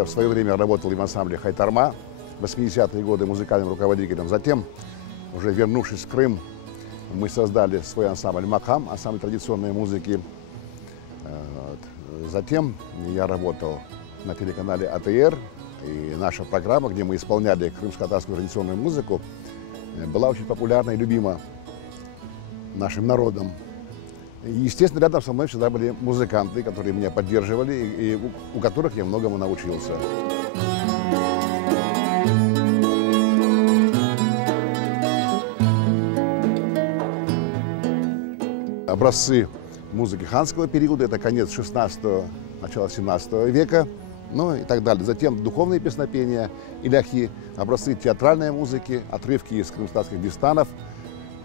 я в свое время работал и в ансамбле «Хайтарма», 80-е годы музыкальным руководителем. Затем, уже вернувшись в Крым, мы создали свой ансамбль «Макхам», ансамбль традиционной музыки. Затем я работал на телеканале АТР, и наша программа, где мы исполняли крымско-татарскую традиционную музыку, была очень популярна и любима нашим народом. И, естественно, рядом со мной всегда были музыканты, которые меня поддерживали и у которых я многому научился. Образцы музыки ханского периода, это конец 16-го, начало 17 века, ну и так далее. Затем духовные песнопения, иляхи, образцы театральной музыки, отрывки из крымско-татарских дистанов,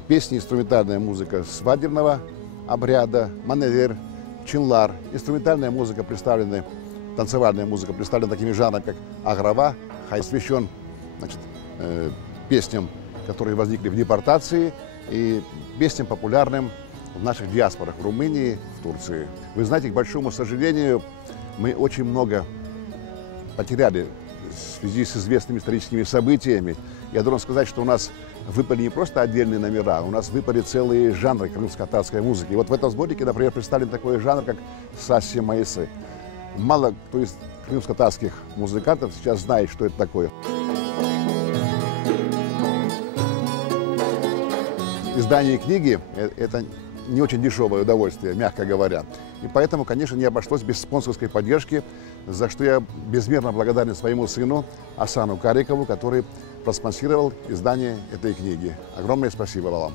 песни, инструментальная музыка свадебного обряда, маневер, чинлар. Инструментальная музыка представлена, танцевальная музыка представлена такими жанрами, как аграва, посвящен песням, которые возникли в депортации, и песням популярным в наших диаспорах в Румынии, в Турции. Вы знаете, к большому сожалению, мы очень много потеряли в связи с известными историческими событиями. Я должен сказать, что у нас выпали не просто отдельные номера, у нас выпали целые жанры крымско-татарской музыки. И вот в этом сборнике, например, представлен такой жанр, как сасси майсы. Мало кто из крымско-татарских музыкантов сейчас знает, что это такое. Издание книги – это не очень дешевое удовольствие, мягко говоря. И поэтому, конечно, не обошлось без спонсорской поддержки, за что я безмерно благодарен своему сыну Асану Карикову, который проспонсировал издание этой книги. Огромное спасибо вам.